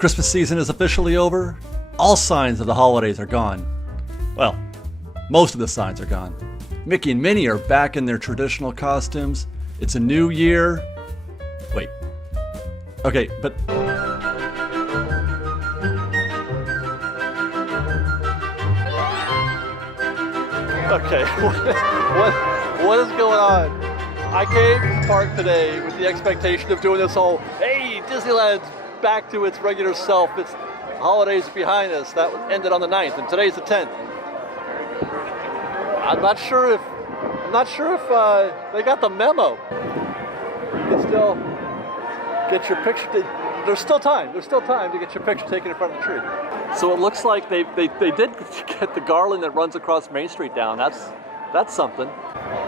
Christmas season is officially over. All signs of the holidays are gone. Well, most of the signs are gone. Mickey and Minnie are back in their traditional costumes. It's a new year. Wait. Okay, but... Okay, what is going on? I came to the park today with the expectation of doing this whole, hey, Disneyland's back to its regular self. It's holidays behind us. That ended on the 9th, and today's the 10th. I'm not sure if they got the memo. You can still get your picture. There's still time. There's still time to get your picture taken in front of the tree. So it looks like they did get the garland that runs across Main Street down. That's something.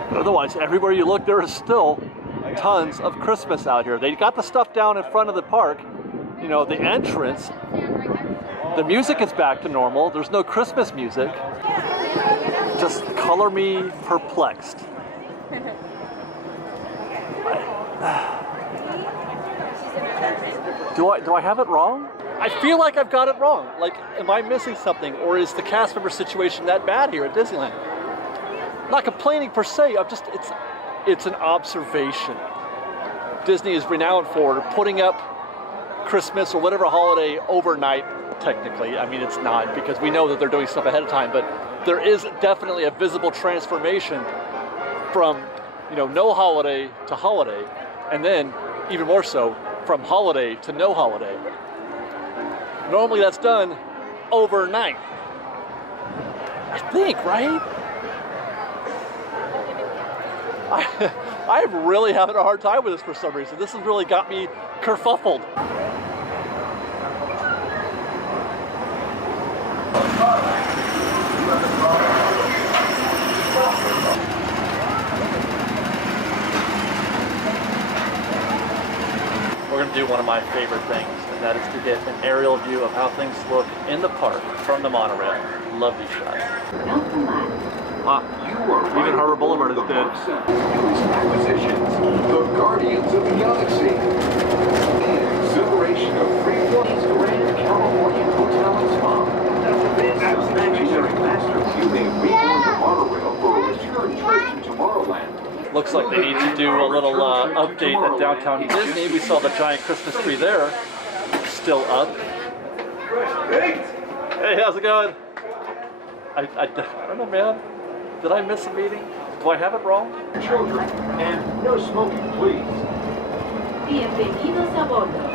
But otherwise, everywhere you look, there is still tons of Christmas out here. They got the stuff down in front of the park. You know, the entrance. The music is back to normal. There's no Christmas music. Just color me perplexed. Do I have it wrong? I feel like I've got it wrong. Like, am I missing something, or is the cast member situation that bad here at Disneyland? I'm not complaining per se. It's an observation. Disney is renowned for putting up Christmas or whatever holiday overnight. Technically, I mean, it's not, because we know that they're doing stuff ahead of time, but there is definitely a visible transformation from, you know, no holiday to holiday, and then even more so from holiday to no holiday. Normally that's done overnight, I think, right? I'm really having a hard time with this for some reason. This has really got me kerfuffled. We're going to do one of my favorite things, and that is to get an aerial view of how things look in the park from the monorail. Love these shots. Even Harbor Boulevard is dead. The Guardians of the Galaxy. And exhilaration of free flights Grand California Hotel and Spa. Legendary master viewing reborn the monorail for a return trip to Tomorrowland. Looks like they need to do a little update at Downtown Disney. We saw the giant Christmas tree there, still up. Hey, how's it going? I don't know, man. Did I miss a meeting? Do I have it wrong? Children, and no smoking, please. Bienvenidos a bordo.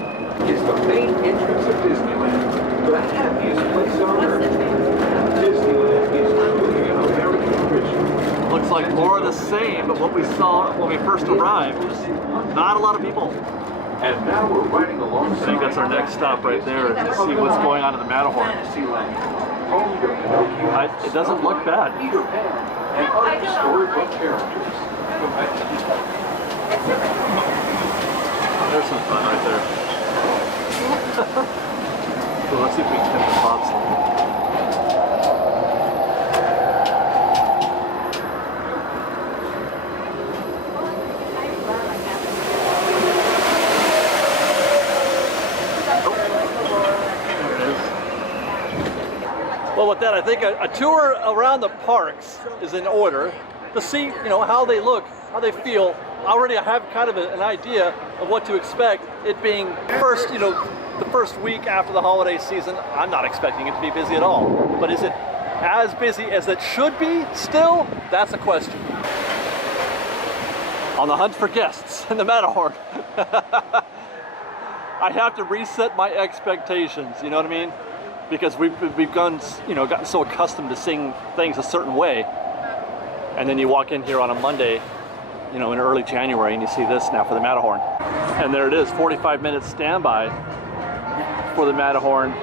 Is the main entrance of Disneyland, the happiest place on earth. Disneyland is truly an American tradition. Looks like more of the same, but what we saw when we first arrived, just not a lot of people. And now we're riding alongside. I think that's our next stop right there, to see what's going on in the Matterhorn. It doesn't look bad. Peter Pan and other storybook characters. There's some fun right there. So let's see if we can get the bobsled. Well, with that, I think a tour around the parks is in order to see, you know, how they look, how they feel. Already I have kind of an idea of what to expect. It being first, you know, the first week after the holiday season. I'm not expecting it to be busy at all. But is it as busy as it should be still? That's a question. On the hunt for guests in the Matterhorn. I have to reset my expectations, you know what I mean? Because we've gotten so accustomed to seeing things a certain way, and then you walk in here on a Monday, you know, in early January, and you see this now for the Matterhorn, and there it is, 45 minutes standby for the Matterhorn.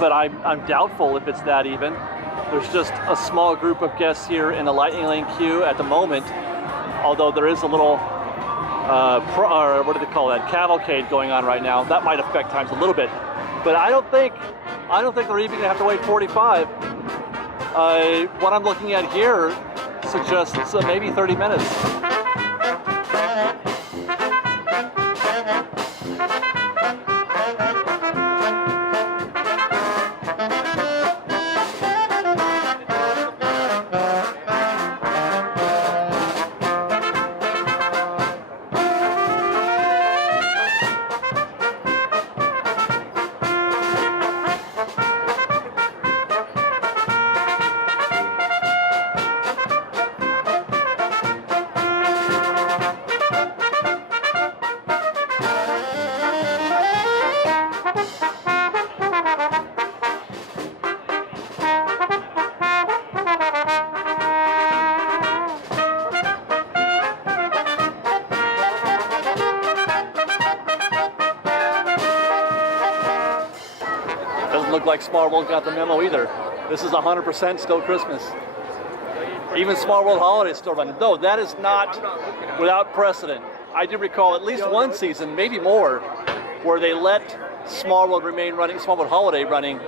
But I'm doubtful if it's that even. There's just a small group of guests here in the Lightning Lane queue at the moment, although there is a little what do they call that, cavalcade going on right now. That might affect times a little bit, but I don't think they're even gonna have to wait 45. What I'm looking at here suggests maybe 30 minutes. Doesn't look like Small World got the memo either. This is 100% still Christmas. Even Small World Holiday is still running. Though that is not without precedent. I do recall at least one season, maybe more, where they let Small World remain running, Small World Holiday running,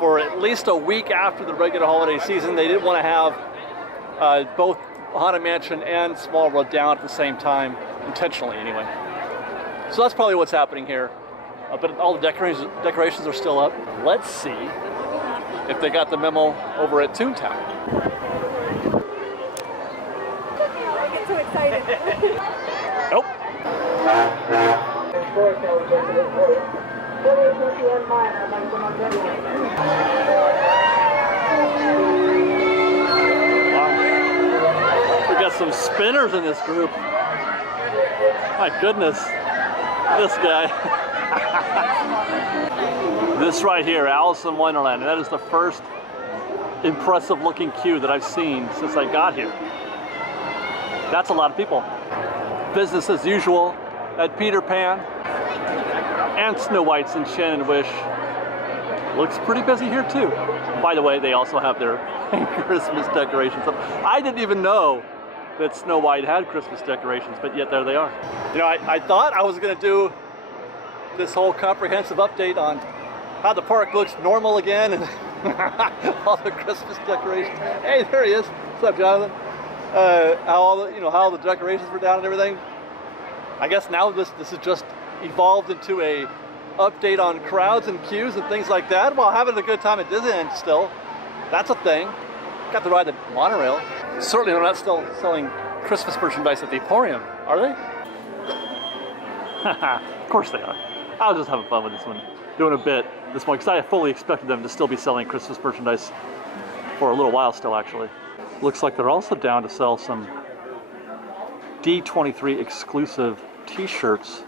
for at least a week after the regular holiday season. They didn't want to have both Haunted Mansion and Small World down at the same time, intentionally anyway. So that's probably what's happening here. But all the decorations are still up. Let's see if they got the memo over at Toontown. I get too excited. Nope. Wow. We got some spinners in this group. My goodness. This guy. This right here, Alice in Wonderland. That is the first impressive looking queue that I've seen since I got here. That's a lot of people. Business as usual at Peter Pan and Snow White's Enchanted Wish. Looks pretty busy here too. By the way, they also have their Christmas decorations up. I didn't even know that Snow White had Christmas decorations, but yet there they are. You know, I thought I was gonna do this whole comprehensive update on how the park looks normal again and all the Christmas decorations. Hey, there he is. What's up, Jonathan? How all the, how the decorations were down and everything. I guess now this has just evolved into a update on crowds and queues and things like that while having a good time at Disneyland still. That's a thing. Got to ride the monorail. Certainly they're not still selling Christmas merchandise at the Emporium, are they? Of course they are. I was just having fun with this one. Doing a bit this one, because I fully expected them to still be selling Christmas merchandise for a little while still, actually. Looks like they're also down to sell some D23 exclusive t-shirts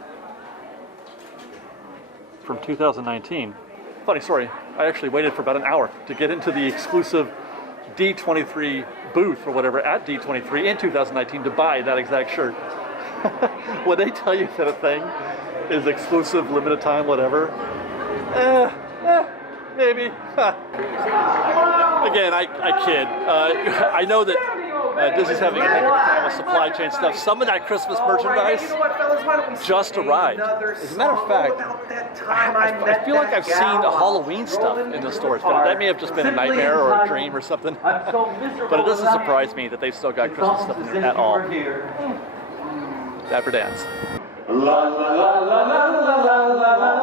from 2019. Funny story, I actually waited for about an hour to get into the exclusive D23 booth or whatever at D23 in 2019 to buy that exact shirt. When they tell you that a thing is exclusive, limited time, whatever, maybe. Again, I kid. I know that Disney's having a heck of a time with supply chain stuff. Some of that Christmas merchandise just arrived. As a matter of fact, I feel like I've seen Halloween stuff in the stores, but that may have just been a nightmare or a dream or something. But it doesn't surprise me that they've still got Christmas stuff in there at all. Dapper Dance. La la la la la la la la la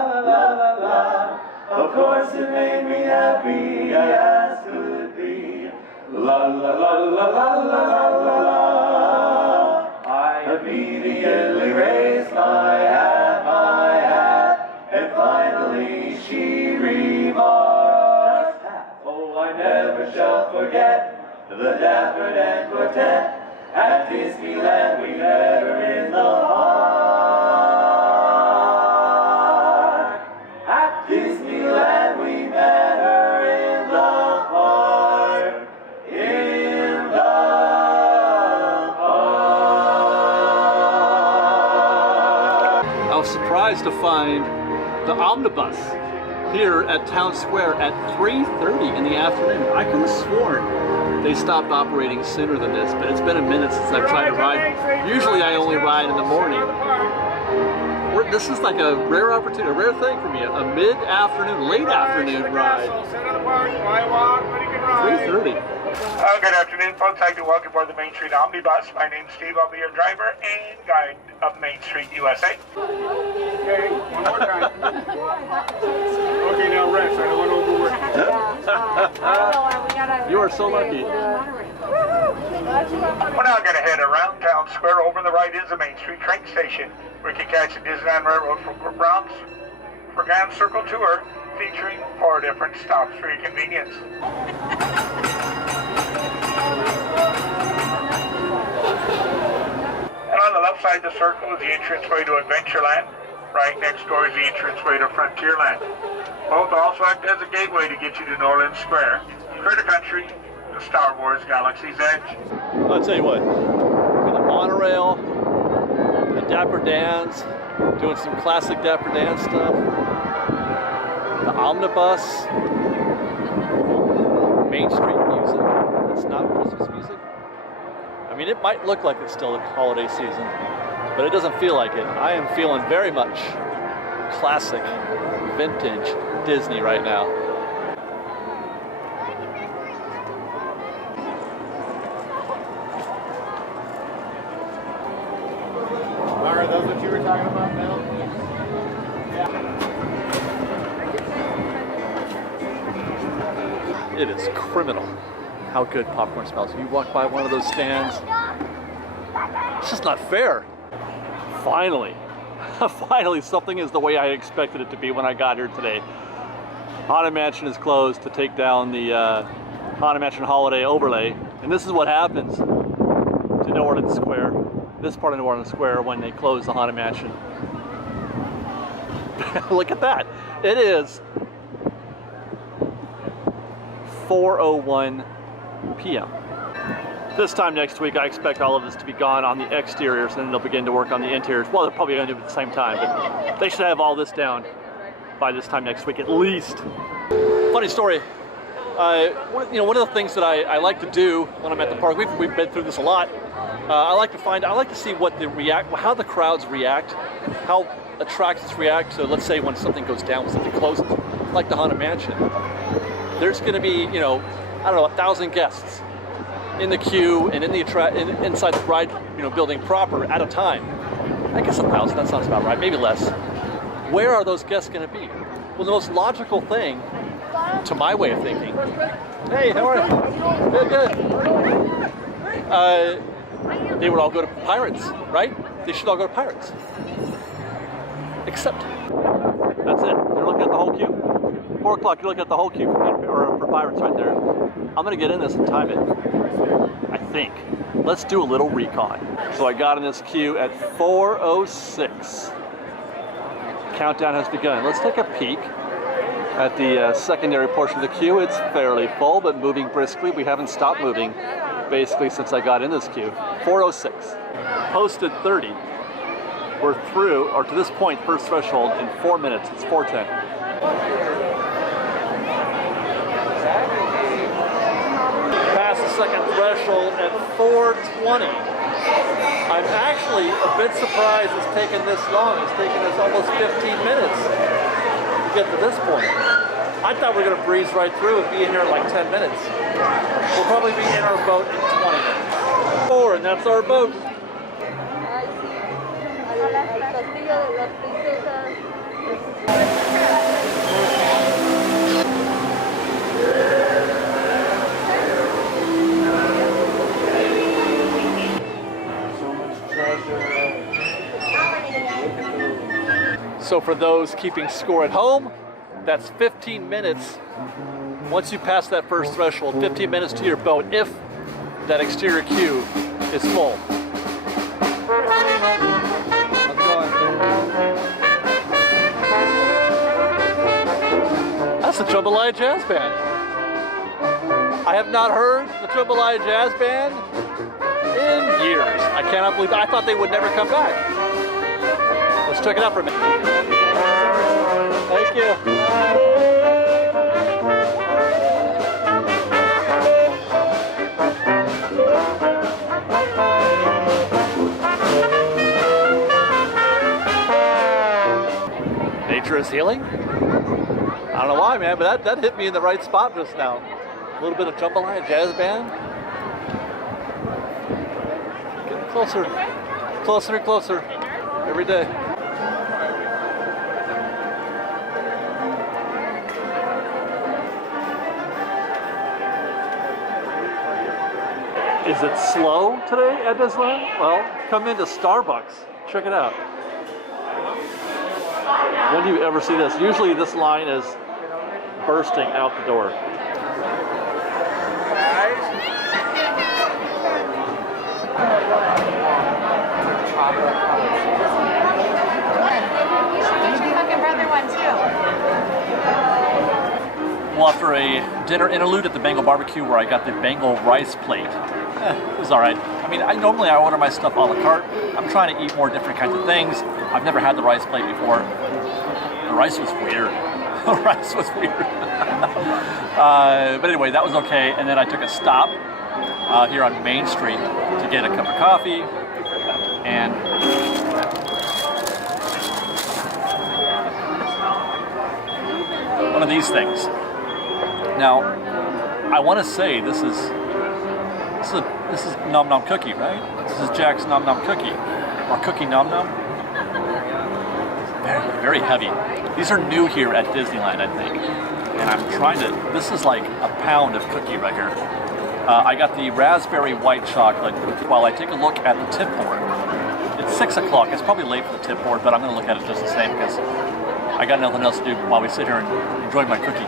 la. Of course it made me happy as could be. La la la la la la la la. I immediately raised my hat, and finally she remarked, oh, I never shall forget the Dapper Dan Quartet. At Disneyland we met her in the park. At Disneyland we met her in the park. In the park. I was surprised to find the omnibus here at Town Square at 3:30 in the afternoon. I could have sworn they stopped operating sooner than this, but it's been a minute since I've tried to ride. Usually I only ride in the morning. This is like a rare opportunity, a rare thing for me, a mid-afternoon, late afternoon ride. 3:30. Good afternoon, folks. I'd like to welcome aboard the Main Street Omnibus. My name's Steve. I'll be your driver and guide of Main Street, USA. Okay, one more time. Okay, now rest. I don't want to overwork you. You are so lucky. We're now going to head around Town Square. Over on the right is the Main Street train station, where you can catch the Disneyland Railroad for Grand Circle Tour, featuring 4 different stops for your convenience. And on the left side of the circle is the entranceway to Adventureland. Right next door is the entranceway to Frontierland. Both also act as a gateway to get you to Norland Square, Critter Country, the Star Wars Galaxy's Edge. I'll tell you what, the monorail, the Dapper Dans, doing some classic Dapper Dan stuff. The omnibus Main Street music. It's not Christmas music. I mean, it might look like it's still the holiday season, but it doesn't feel like it. I am feeling very much classic, vintage Disney right now. Are those what you were talking about, Bill? It is criminal how good popcorn smells. If you walk by one of those stands, it's just not fair. Finally, finally something is the way I expected it to be when I got here today. Haunted Mansion is closed to take down the Haunted Mansion holiday overlay, and this is what happens to New Orleans Square, this part of New Orleans Square, when they close the Haunted Mansion. Look at that. It is 4:01 p.m. This time next week, I expect all of this to be gone on the exteriors, and then they'll begin to work on the interiors. Well, they're probably going to do it at the same time, but they should have all this down by this time next week at least. Funny story. One of the things that I like to do when I'm at the park, we've been through this a lot. I like to see how the crowds react, how attractions react to, let's say, when something goes down, when something closes, like the Haunted Mansion. There's going to be, I don't know, 1,000 guests in the queue and inside the ride, building proper at a time. I guess 1,000. That sounds about right. Maybe less. Where are those guests going to be? Well, the most logical thing, to my way of thinking. Hey, how are you? Good. They would all go to Pirates, right? They should all go to Pirates. Except, that's it. You're looking at the whole queue. 4 o'clock, you're looking at the whole queue for Pirates right there. I'm gonna get in this and time it, I think. Let's do a little recon. So I got in this queue at 4:06. Countdown has begun. Let's take a peek at the secondary portion of the queue. It's fairly full, but moving briskly. We haven't stopped moving basically since I got in this queue. 4:06. Posted 30. We're through, or to this point, first threshold in 4 minutes. It's 4:10. Past the second threshold at 4:20. I'm actually a bit surprised it's taken this long. It's taken us almost 15 minutes to get to this point. I thought we were going to breeze right through and be in here in like 10 minutes. We'll probably be in our boat in 20 minutes. 4, and that's our boat. So for those keeping score at home, that's 15 minutes. Once you pass that first threshold, 15 minutes to your boat if that exterior queue is full. How's it going? That's the Jambalaya Jazz Band. I have not heard the Jambalaya Jazz Band in years. I cannot believe I thought they would never come back. Let's check it out for a minute. Thank you. Nature is healing? I don't know why, man, but that hit me in the right spot just now. A little bit of Jambalaya Jazz Band. Getting closer. Closer and closer. Every day. Is it slow today at Disneyland? Well, come into Starbucks. Check it out. When do you ever see this? Usually this line is bursting out the door. Well, after a dinner interlude at the Bengal barbecue where I got the Bengal rice plate, it was all right. I mean, normally I order my stuff a la carte. I'm trying to eat more different kinds of things. I've never had the rice plate before. The rice was weird. Rice was weird. But anyway, that was okay. And then I took a stop here on Main Street to get a cup of coffee and one of these things. Now, I want to say this is Nom Nom Cookie, right? This is Jack's Nom Nom Cookie, or Cookie Nom Nom. Very, very heavy. These are new here at Disneyland, I think. And I'm trying to, this is like a pound of cookie right here. I got the raspberry white chocolate. While I take a look at the tip board, it's 6 o'clock. It's probably late for the tip board, but I'm going to look at it just the same because I got nothing else to do while we sit here and enjoy my cookie.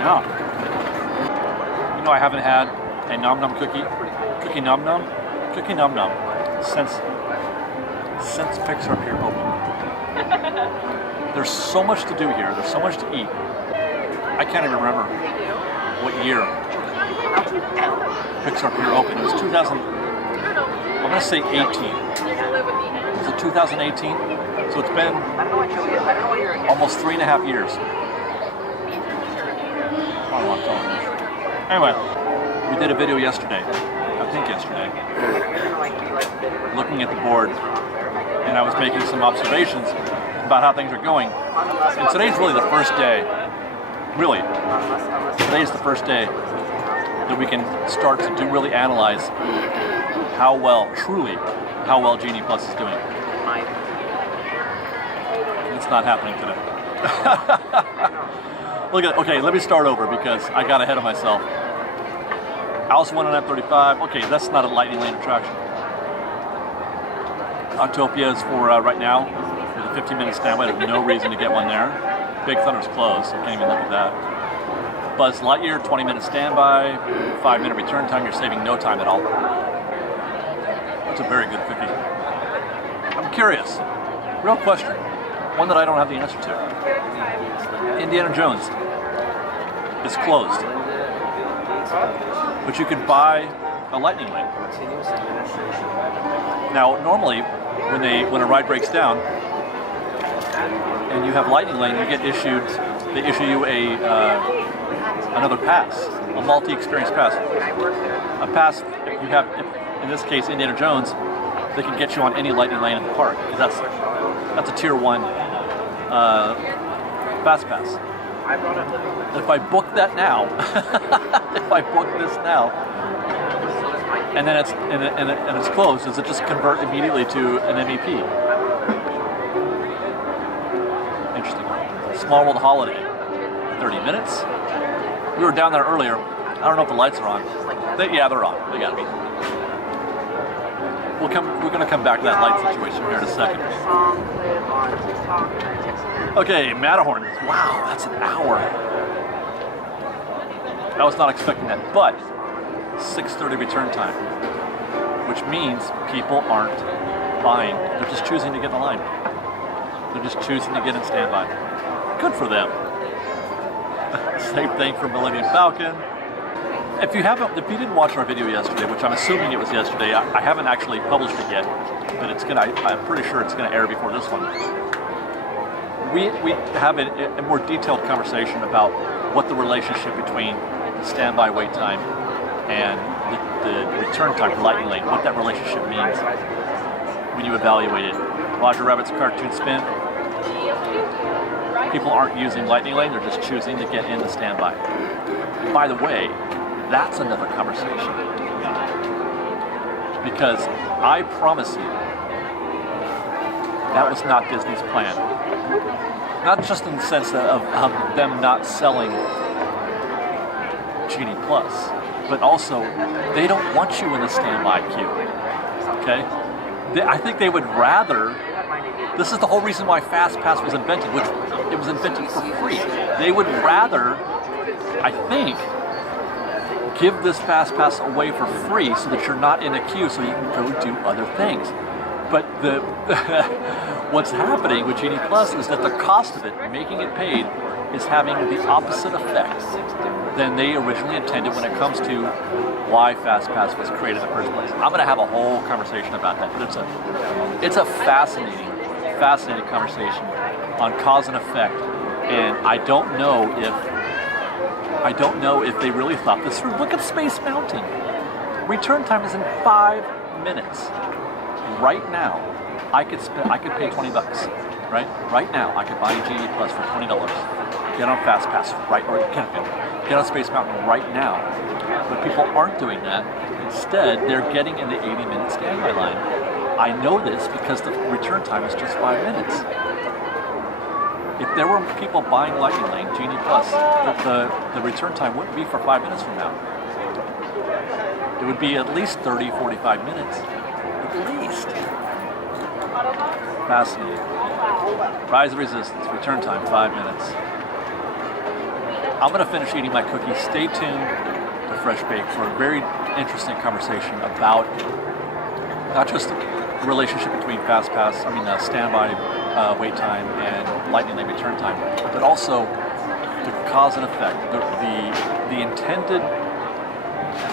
Yeah. You know, I haven't had a Nom Nom Cookie Nom Nom since Pixar Pier opened. There's so much to do here. There's so much to eat. I can't even remember what year Pixar Pier opened. It was 2000. I'm gonna say 18. Was it 2018? So it's been almost 3.5 years. Anyway, we did a video yesterday, looking at the board, and I was making some observations about how things are going. And today's really the first day, today's the first day that we can start to really analyze how well Genie Plus is doing. It's not happening today. Look at, okay, let me start over because I got ahead of myself. Alice 1 on F-35, okay, that's not a Lightning Lane attraction. Autopia is for right now, there's a 15-minute standby, there's no reason to get one there. Big Thunder's closed, so I can't even look at that. Buzz Lightyear, 20-minute standby, 5-minute return time, you're saving no time at all. That's a very good cookie. I'm curious, real question, one that I don't have the answer to. Indiana Jones is closed, but you could buy a Lightning Lane. Now, normally, when a ride breaks down and you have Lightning Lane, they issue you another pass, a multi-experience pass. A pass, if you have, in this case, Indiana Jones, they can get you on any Lightning Lane in the park. That's a tier 1 fast pass. If I book that now, if I book this now, and then it's closed, does it just convert immediately to an MEP? Interesting. Small World Holiday, 30 minutes. We were down there earlier. I don't know if the lights are on. Yeah, they're on. They gotta be. We're gonna come back to that light situation here in a second. Okay, Matterhorn. Wow, that's an hour. I was not expecting that, but 6:30 return time, which means people aren't buying. They're just choosing to get in the line. They're just choosing to get in standby. Good for them. Same thing for Millennium Falcon. If you didn't watch our video yesterday, which I'm assuming it was yesterday, I haven't actually published it yet, but I'm pretty sure it's gonna air before this one. We have a more detailed conversation about what the relationship between the standby wait time and the return time for Lightning Lane, what that relationship means when you evaluate it. Roger Rabbit's cartoon spin. People aren't using Lightning Lane, they're just choosing to get in the standby. By the way, that's another conversation. Because I promise you, that was not Disney's plan. Not just in the sense of them not selling Genie Plus, but also they don't want you in the standby queue. Okay? I think they would rather. This is the whole reason why Fast Pass was invented, which it was invented for free. They would rather, I think, give this Fast Pass away for free so that you're not in a queue so you can go do other things. But what's happening with Genie Plus is that the cost of it, making it paid, is having the opposite effect than they originally intended when it comes to why FastPass was created in the first place. I'm going to have a whole conversation about that, but it's a fascinating conversation on cause and effect, and I don't know if they really thought this through. Look at Space Mountain. Return time is in 5 minutes. Right now, I could pay $20. Right now, I could buy a Genie Plus for $20. Get on FastPass get on Space Mountain right now. But people aren't doing that. Instead, they're getting in the 80-minute standby line. I know this because the return time is just 5 minutes. If there were people buying Lightning Lane, Genie Plus, the return time wouldn't be for 5 minutes from now. It would be at least 30, 45 minutes. At least. Fascinating. Rise of Resistance, return time 5 minutes. I'm going to finish eating my cookies. Stay tuned to Fresh Bake for a very interesting conversation about not just the relationship between standby wait time and Lightning Lane return time, but also the cause and effect, the intended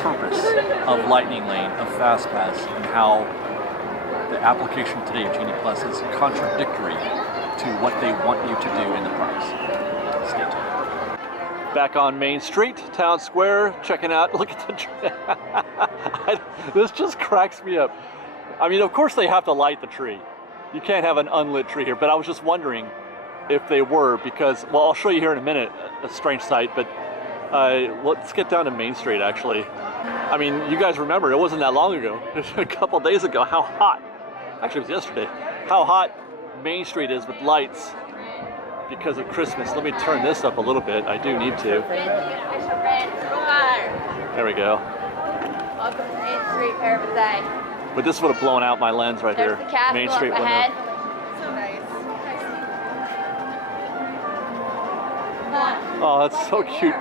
purpose of Lightning Lane, of FastPass, and how the application today of Genie Plus is contradictory to what they want you to do in the parks. Stay tuned. Back on Main Street, Town Square, checking out, look at the tree. This just cracks me up. I mean, of course they have to light the tree. You can't have an unlit tree here, but I was just wondering if they were, because, well, I'll show you here in a minute, a strange sight, but let's get down to Main Street, actually. I mean, you guys remember, it wasn't that long ago, a couple days ago, how hot, actually it was yesterday, how hot Main Street is with lights because of Christmas. Let me turn this up a little bit. I do need to. There we go. Welcome to Main Street, Paradise. But this would have blown out my lens right There's here. The castle Main Street up window. ahead. So nice. Oh, that's so cute.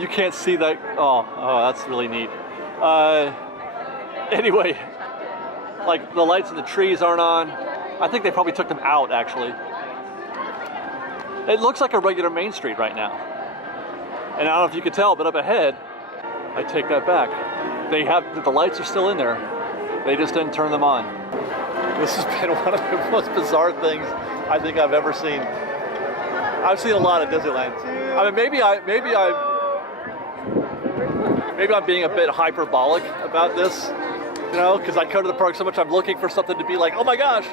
You can't see that. Oh, that's really neat. Anyway, like the lights in the trees aren't on. I think they probably took them out, actually. It looks like a regular Main Street right now. And I don't know if you could tell, but up ahead, I take that back. The lights are still in there. They just didn't turn them on. This has been one of the most bizarre things I think I've ever seen. I've seen a lot of Disneyland. I mean, maybe I'm being a bit hyperbolic about this, you know, because I come to the park so much, I'm looking for something to be like, oh my gosh.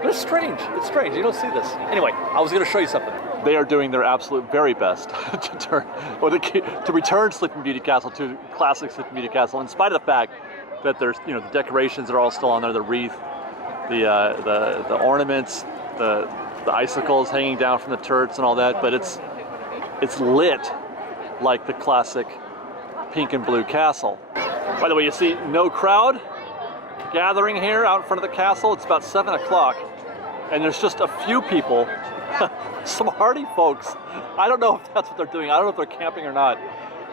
But it's strange. It's strange. You don't see this. Anyway, I was going to show you something. They are doing their absolute very best to return Sleeping Beauty Castle to classic Sleeping Beauty Castle, in spite of the fact that there's, you know, the decorations are all still on there, the wreath, the ornaments, the icicles hanging down from the turrets and all that, but it's lit like the classic pink and blue castle. By the way, you see no crowd gathering here out in front of the castle. It's about 7 o'clock, and there's just a few people, some hardy folks. I don't know if that's what they're doing. I don't know if they're camping or not,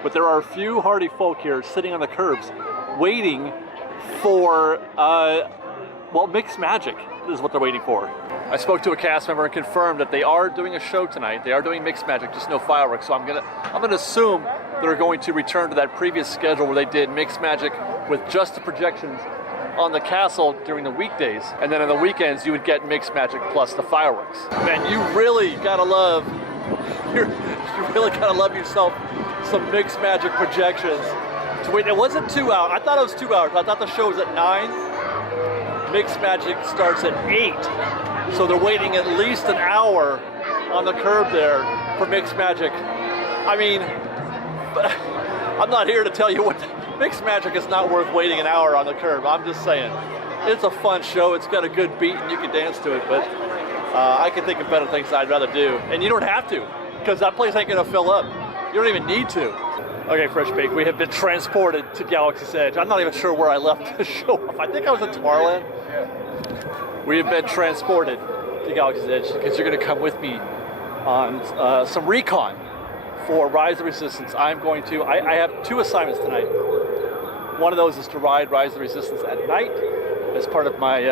but there are a few hardy folk here sitting on the curbs waiting for, well, Mixed Magic is what they're waiting for. I spoke to a cast member and confirmed that they are doing a show tonight. They are doing Mixed Magic, just no fireworks. So I'm gonna assume they're going to return to that previous schedule where they did Mixed Magic with just the projections on the castle during the weekdays, and then on the weekends you would get Mixed Magic plus the fireworks. Man, you really gotta love yourself some Mixed Magic projections. To wait, it wasn't 2 hours. I thought it was 2 hours. I thought the show was at 9. Mixed Magic starts at 8. So they're waiting at least an hour on the curb there for Mixed Magic. I mean, I'm not here to tell you what. Mixed Magic is not worth waiting an hour on the curb. I'm just saying. It's a fun show. It's got a good beat and you can dance to it, but I can think of better things I'd rather do. And you don't have to, because that place ain't gonna fill up. You don't even need to. Okay, Fresh Bake, we have been transported to Galaxy's Edge. I'm not even sure where I left the show off. I think I was in Tomorrowland. We have been transported to Galaxy's Edge because you're gonna come with me on some recon for Rise of Resistance. I have 2 assignments tonight. One of those is to ride Rise of Resistance at night as part of my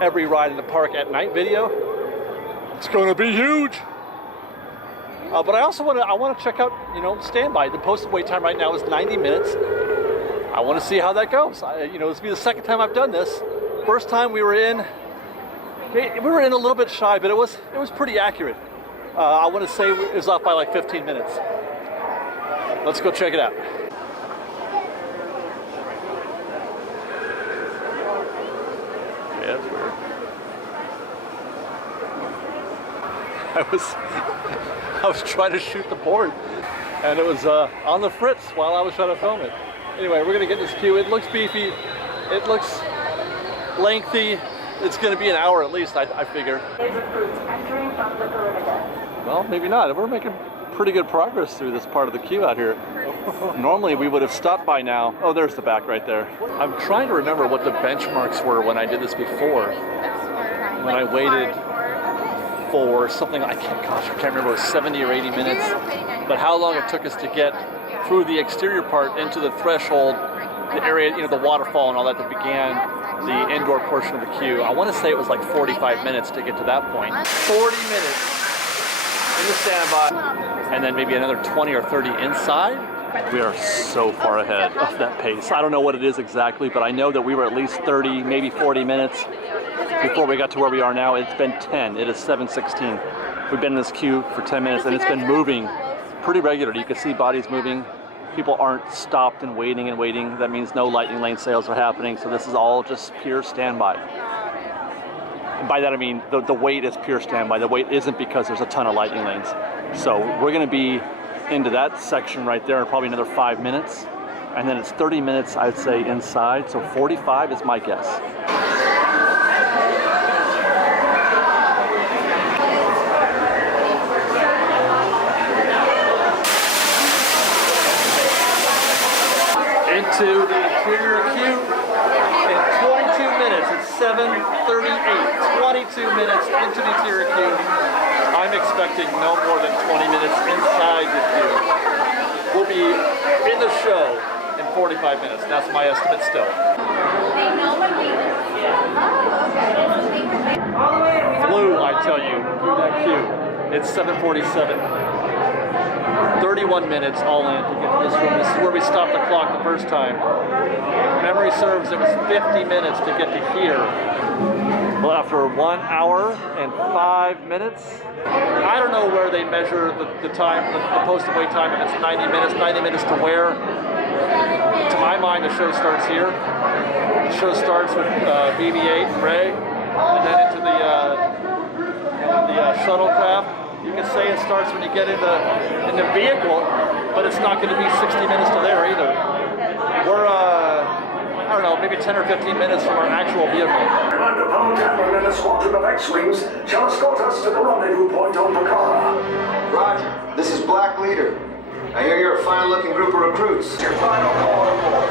every ride in the park at night video. It's gonna be huge. But I also want to check out, standby. The posted wait time right now is 90 minutes. I want to see how that goes. This will be the second time I've done this. First time we were in a little bit shy, but it was pretty accurate. I want to say it was off by like 15 minutes. Let's go check it out. Yeah, that's weird. I was trying to shoot the board, and it was on the fritz while I was trying to film it. Anyway, we're gonna get this queue. It looks beefy. It looks lengthy. It's gonna be an hour at least, I figure. Well, maybe not. We're making pretty good progress through this part of the queue out here. Normally we would have stopped by now. Oh, there's the back right there. I'm trying to remember what the benchmarks were when I did this before. When I waited for something, I can't remember, it was 70 or 80 minutes. But how long it took us to get through the exterior part into the threshold, the area, the waterfall and all that began the indoor portion of the queue. I want to say it was like 45 minutes to get to that point. 40 minutes in the standby, and then maybe another 20 or 30 inside. We are so far ahead of that pace. I don't know what it is exactly, but I know that we were at least 30, maybe 40 minutes before we got to where we are now. It's been 10. It is 7:16. We've been in this queue for 10 minutes, and it's been moving pretty regularly. You can see bodies moving. People aren't stopped and waiting and waiting. That means no lightning lane sales are happening. So this is all just pure standby. And by that I mean the wait is pure standby. The wait isn't because there's a ton of lightning lanes. So we're gonna be into that section right there in probably another 5 minutes. And then it's 30 minutes, I'd say, inside. So 45 is my guess. Into the interior queue in 22 minutes. It's 7:38. 22 minutes into the interior queue. I'm expecting no more than 20 minutes inside the queue. We'll be in the show in 45 minutes. That's my estimate still. Flew, I tell you, through that queue. It's 7:47. 31 minutes all in to get to this room. This is where we stopped the clock the first time. Memory serves, it was 50 minutes to get to here. Well, after 1 hour and 5 minutes, I don't know where they measure the time, the posted wait time, if it's 90 minutes to where. To my mind, the show starts here. The show starts with BB-8 and Ray, and then into the shuttlecraft. You can say it starts when you get in the vehicle, but it's not going to be 60 minutes to there either. We're, I don't know, maybe 10 or 15 minutes from our actual vehicle. Commander Von Kaplan and a squadron of X-Wings shall escort us to the rendezvous point on Picard. Roger. This is Black Leader. I hear you're a fine-looking group of recruits. Your final call report.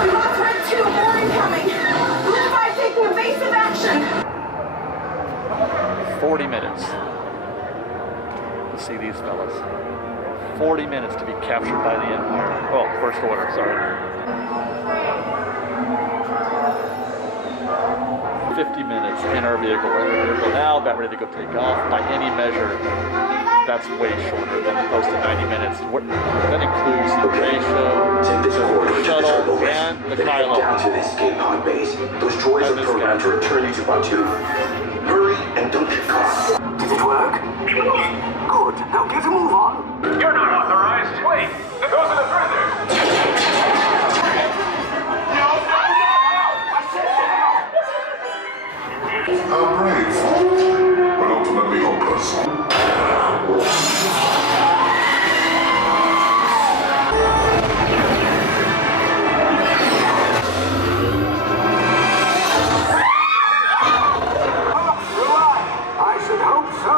We lost Red 2, more incoming. Blue 5 taking evasive action. 40 minutes to see these fellas. 40 minutes to be captured by the Empire. Oh, First Order, sorry. 50 minutes in our vehicle. We're in our vehicle now, about ready to go take off. By any measure, that's way shorter than the posted 90 minutes. That includes the Ray show, the shuttle, and the Kylo. Down to the escape pod base. Those droids are programmed to return you to Batu. Hurry and don't get caught. Did it work? Good. Now get a move on. You're not authorized. Wait, those are the prisoners. How brave, but ultimately hopeless. I should hope so.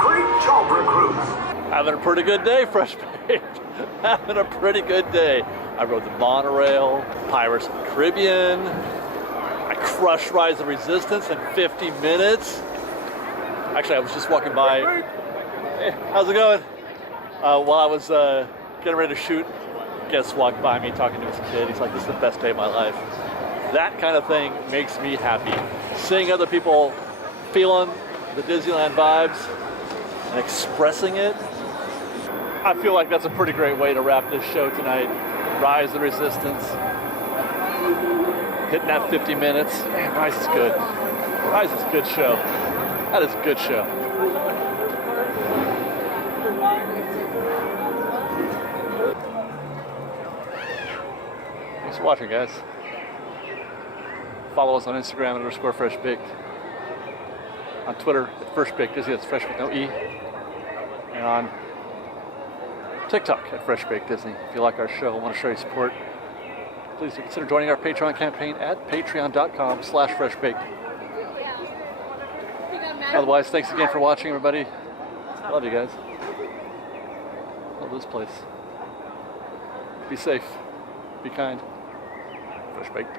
Great job, recruits. Having a pretty good day, Fresh Page. Having a pretty good day. I rode the monorail, Pirates of the Caribbean. I crushed Rise of the Resistance in 50 minutes. Actually, I was just walking by. Hey, how's it going? While I was getting ready to shoot, guest walked by me talking to his kid. He's like, this is the best day of my life. That kind of thing makes me happy. Seeing other people feeling the Disneyland vibes and expressing it. I feel like that's a pretty great way to wrap this show tonight. Rise of the Resistance. Hitting that 50 minutes. Man, Rise is good. Rise is a good show. That is a good show. Thanks for watching, guys. Follow us on Instagram _FreshBaked. On Twitter at FreshBaked Disney, that's fresh with no E. And on TikTok at FreshBaked Disney. If you like our show and want to show your support, please consider joining our Patreon campaign at patreon.com/freshbaked. Otherwise, thanks again for watching, everybody. Love you guys. Love this place. Be safe. Be kind. Fresh Baked.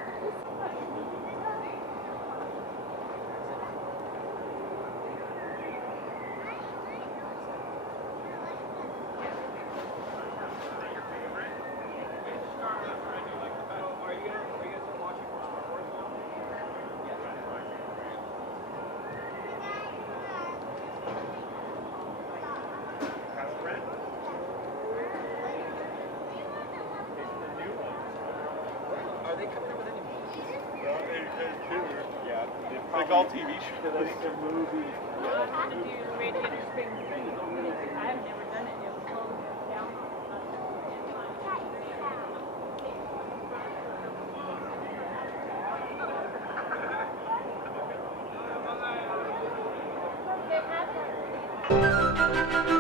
Like all TV shows. I want to do Radiator Springs. I have never done it. It was closed down. Okay, have it.